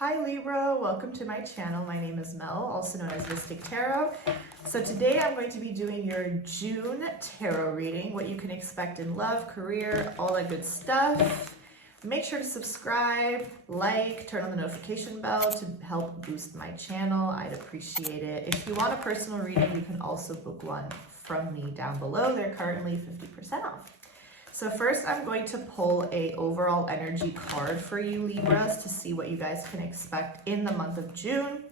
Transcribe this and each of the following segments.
Hi Libra, welcome to my channel. My name is Mel, also known as Mystic Tarot. So today I'm going to be doing your June tarot reading, what you can expect in love, career, all that good stuff. Make sure to subscribe, like, turn on the notification bell to help boost my channel. I'd appreciate it. If you want a personal reading, you can also book one from me down below. They're currently 50% off. So first I'm going to pull a overall energy card for you Libras to see what you guys can expect in the month of June.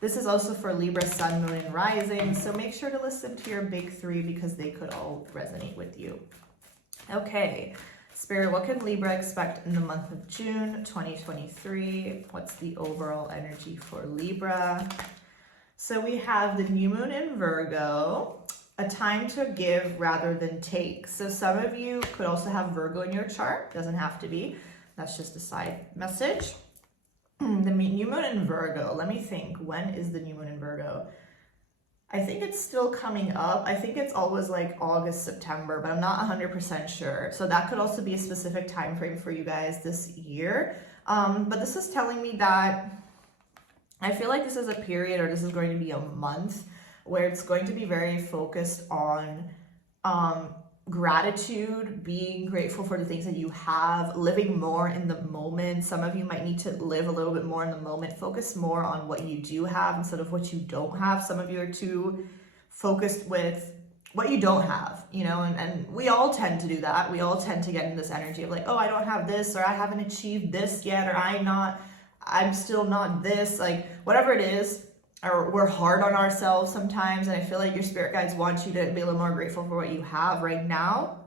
This is also for Libra, Sun, Moon, and Rising, so make sure to listen to your big three because they could all resonate with you. Okay, Spirit, what can Libra expect in the month of June 2023? What's the overall energy for Libra? So we have the new moon in Virgo. A time to give rather than take. So some of you could also have Virgo in your chart. Doesn't have to be. That's just a side message. The new moon in Virgo. Let me think. When is the new moon in Virgo? I think it's still coming up. I think it's always like August, September, but I'm not 100% sure. So that could also be a specific time frame for you guys this year. But this is telling me that I feel like this is a period, or this is going to be a month where it's going to be very focused on gratitude, being grateful for the things that you have, living more in the moment. Some of you might need to live a little bit more in the moment, focus more on what you do have instead of what you don't have. Some of you are too focused with what you don't have, you know, and we all tend to do that. We all tend to get in this energy of like, oh, I don't have this, or I haven't achieved this yet, or I'm still not this, like whatever it is. Or we're hard on ourselves sometimes, and I feel like your spirit guides want you to be a little more grateful for what you have right now.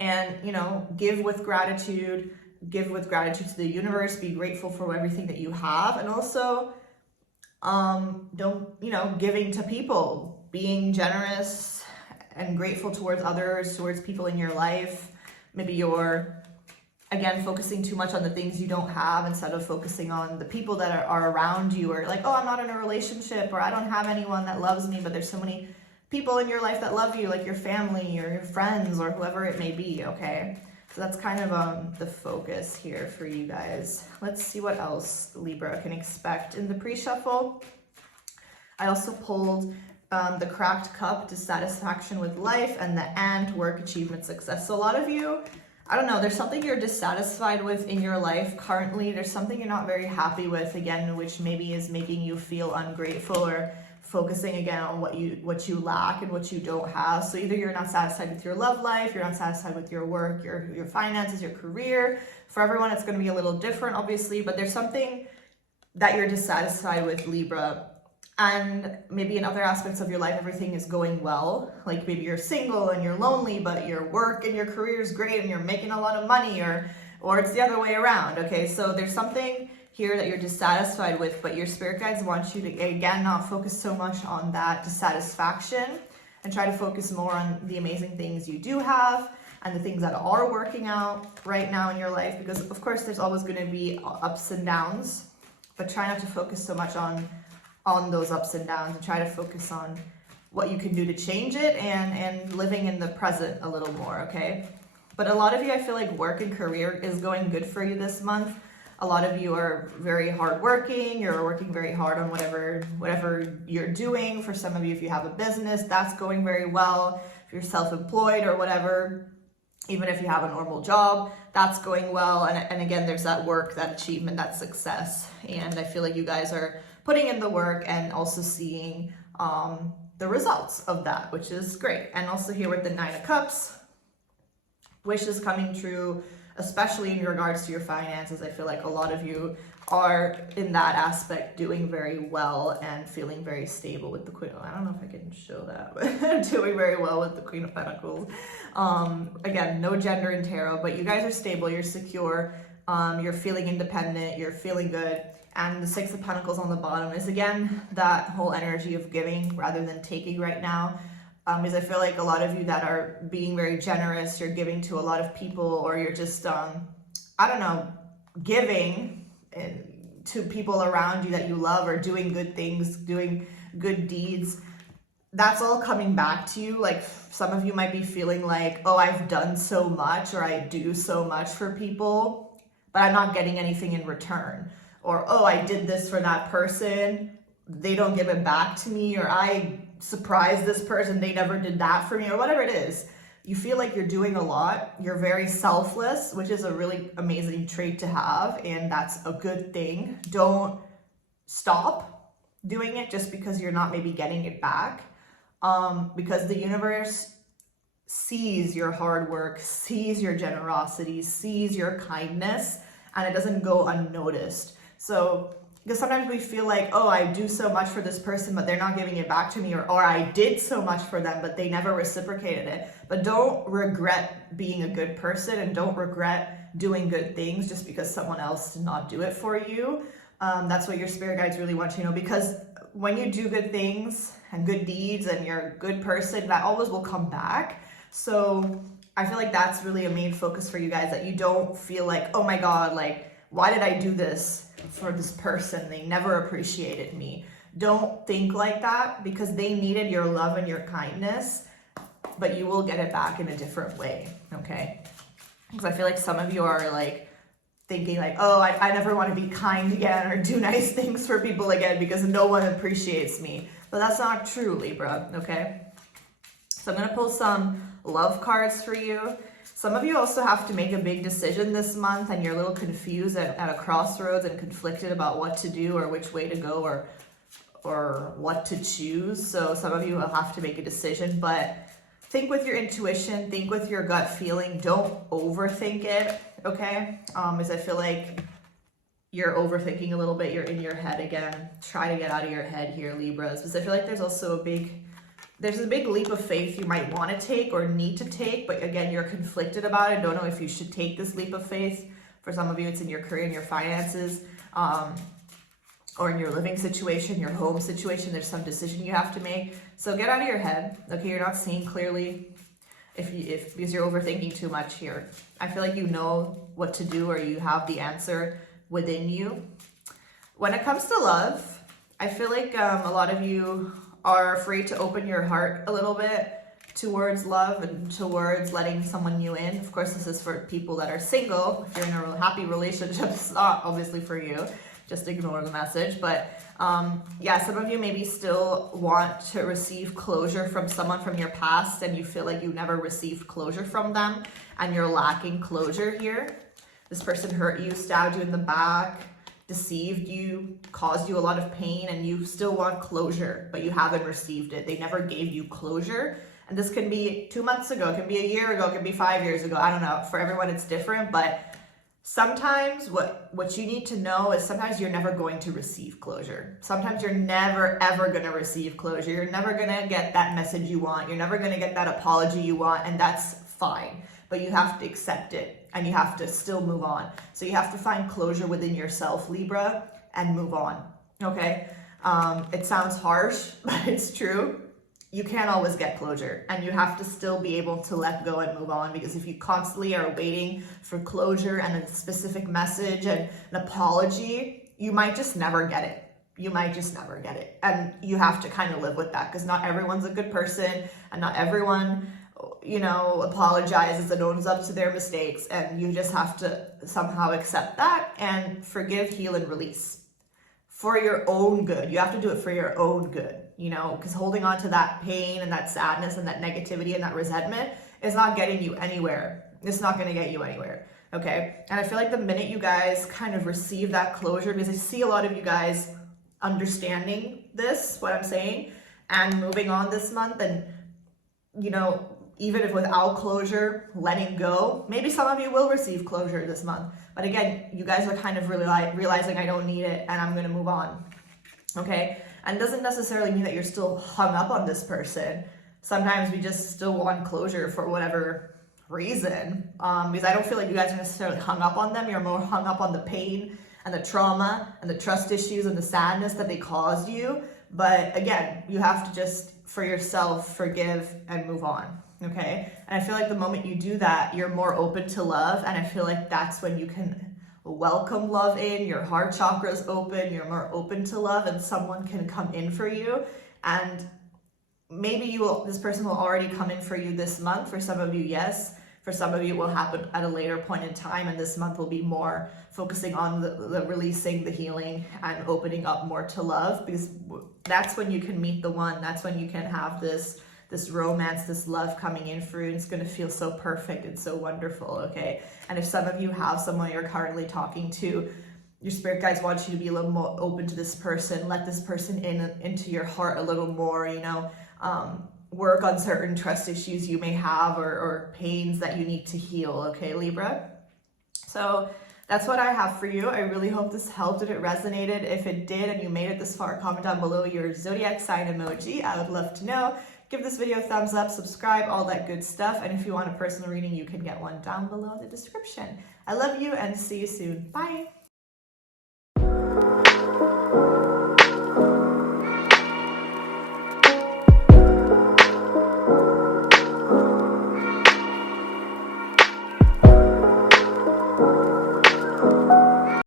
And, you know, give with gratitude to the universe, be grateful for everything that you have. And also, giving to people, being generous and grateful towards others, towards people in your life. Maybe you're, again, focusing too much on the things you don't have instead of focusing on the people that are around you, or like, oh, I'm not in a relationship, or I don't have anyone that loves me, but there's so many people in your life that love you, like your family or your friends or whoever it may be, okay? So that's kind of the focus here for you guys. Let's see what else Libra can expect in the pre-shuffle. I also pulled the cracked cup, dissatisfaction with life, and the ant, work, achievement, success. So a lot of you, I don't know, there's something you're dissatisfied with in your life currently. There's something you're not very happy with, again, which maybe is making you feel ungrateful, or focusing again on what you lack and what you don't have. So either you're not satisfied with your love life, you're not satisfied with your work, your finances, your career. For everyone, it's going to be a little different, obviously, but there's something that you're dissatisfied with, Libra. And maybe in other aspects of your life, everything is going well. Like maybe you're single and you're lonely, but your work and your career is great and you're making a lot of money, or it's the other way around. Okay, so there's something here that you're dissatisfied with, but your spirit guides want you to, again, not focus so much on that dissatisfaction and try to focus more on the amazing things you do have and the things that are working out right now in your life. Because of course there's always going to be ups and downs, but try not to focus so much on those ups and downs, and try to focus on what you can do to change it, and living in the present a little more, okay? But a lot of you, I feel like work and career is going good for you this month. A lot of you are very hardworking. You're working very hard on whatever you're doing. For some of you, if you have a business, that's going very well. If you're self-employed or whatever, even if you have a normal job, that's going well. And again, there's that work, that achievement, that success. And I feel like you guys are putting in the work and also seeing the results of that, which is great. And also here with the 9 of Cups, wishes coming true, especially in regards to your finances. I feel like a lot of you are in that aspect doing very well and feeling very stable with the Queen. I don't know if I can show that, but doing very well with the Queen of Pentacles. Again, no gender in tarot, but you guys are stable, you're secure, you're feeling independent, you're feeling good. And the 6 of Pentacles on the bottom is, again, that whole energy of giving rather than taking right now. Because I feel like a lot of you that are being very generous, you're giving to a lot of people, or you're just, I don't know, giving to people around you that you love, or doing good things, doing good deeds. That's all coming back to you. Like some of you might be feeling like, oh, I've done so much, or I do so much for people, but I'm not getting anything in return. or, oh, I did this for that person, they don't give it back to me, or I surprised this person, they never did that for me, or whatever it is. You feel like you're doing a lot. You're very selfless, which is a really amazing trait to have, and that's a good thing. Don't stop doing it just because you're not maybe getting it back, because the universe sees your hard work, sees your generosity, sees your kindness, and it doesn't go unnoticed. So because sometimes we feel like, oh, I do so much for this person, but they're not giving it back to me, or I did so much for them, but they never reciprocated it. But don't regret being a good person, and don't regret doing good things just because someone else did not do it for you. That's what your spirit guides really want you to know, because when you do good things and good deeds and you're a good person, that always will come back. So I feel like that's really a main focus for you guys, that you don't feel like, oh my God, like, why did I do this for this person? They never appreciated me. Don't think like that, because they needed your love and your kindness, but you will get it back in a different way, okay? Because I feel like some of you are like thinking like, oh, I never want to be kind again or do nice things for people again because no one appreciates me. But that's not true, Libra, okay? So I'm going to pull some love cards for you. Some of you also have to make a big decision this month, and you're a little confused at a crossroads and conflicted about what to do or which way to go or what to choose. So some of you will have to make a decision, but think with your intuition, think with your gut feeling. Don't overthink it, okay? Because I feel like you're overthinking a little bit. You're in your head again. Try to get out of your head here, Libras. Because I feel like there's also a big leap of faith you might want to take or need to take, but again, you're conflicted about it. Don't know if you should take this leap of faith. For some of you, it's in your career and your finances, or in your living situation, your home situation. There's some decision you have to make. So get out of your head. Okay, you're not seeing clearly because you're overthinking too much here. I feel like you know what to do, or you have the answer within you. When it comes to love, I feel like a lot of you are afraid to open your heart a little bit towards love and towards letting someone new in. Of course, this is for people that are single. If you're in a happy relationship, it's not obviously for you. Just ignore the message. But yeah, some of you maybe still want to receive closure from someone from your past, and you feel like you never received closure from them, and you're lacking closure here. This person hurt you, stabbed you in the back, deceived you, caused you a lot of pain, and you still want closure, but you haven't received it. They never gave you closure. And this can be 2 months ago, it can be a year ago, it can be 5 years ago. I don't know. For everyone, it's different. But sometimes what you need to know is sometimes you're never going to receive closure. Sometimes you're never, ever going to receive closure. You're never going to get that message you want. You're never going to get that apology you want, and that's fine. But you have to accept it, and you have to still move on. So you have to find closure within yourself, Libra, and move on, okay? It sounds harsh, but it's true. You can't always get closure, and you have to still be able to let go and move on, because if you constantly are waiting for closure and a specific message and an apology, you might just never get it. You might just never get it. And you have to kind of live with that, because not everyone's a good person, and not everyone, you know, apologizes and owns up to their mistakes, and you just have to somehow accept that and forgive, heal, and release for your own good. You have to do it for your own good, you know, because holding on to that pain and that sadness and that negativity and that resentment is not getting you anywhere. It's not going to get you anywhere, okay? And I feel like the minute you guys kind of receive that closure, because I see a lot of you guys understanding this, what I'm saying, and moving on this month, and, you know, even if without closure, letting go. Maybe some of you will receive closure this month. But again, you guys are kind of really realizing I don't need it and I'm going to move on. Okay? And it doesn't necessarily mean that you're still hung up on this person. Sometimes we just still want closure for whatever reason. Because I don't feel like you guys are necessarily hung up on them. You're more hung up on the pain and the trauma and the trust issues and the sadness that they caused you. But again, you have to just, for yourself, forgive and move on. Okay? And I feel like the moment you do that, you're more open to love. And I feel like that's when you can welcome love in. Your heart chakra's open. You're more open to love, and someone can come in for you. And maybe this person will already come in for you this month. For some of you, yes. For some of you, it will happen at a later point in time, and this month will be more focusing on the releasing, the healing, and opening up more to love, because that's when you can meet the one. That's when you can have this romance, this love coming in for you. It's going to feel so perfect and so wonderful, okay? And if some of you have someone you're currently talking to, your spirit guides want you to be a little more open to this person. Let this person into your heart a little more, you know. Work on certain trust issues you may have, or pains that you need to heal, okay, Libra? So that's what I have for you. I really hope this helped and it resonated. If it did and you made it this far, comment down below your zodiac sign emoji. I would love to know. Give this video a thumbs up, subscribe, all that good stuff. And if you want a personal reading, you can get one down below in the description. I love you and see you soon. Bye.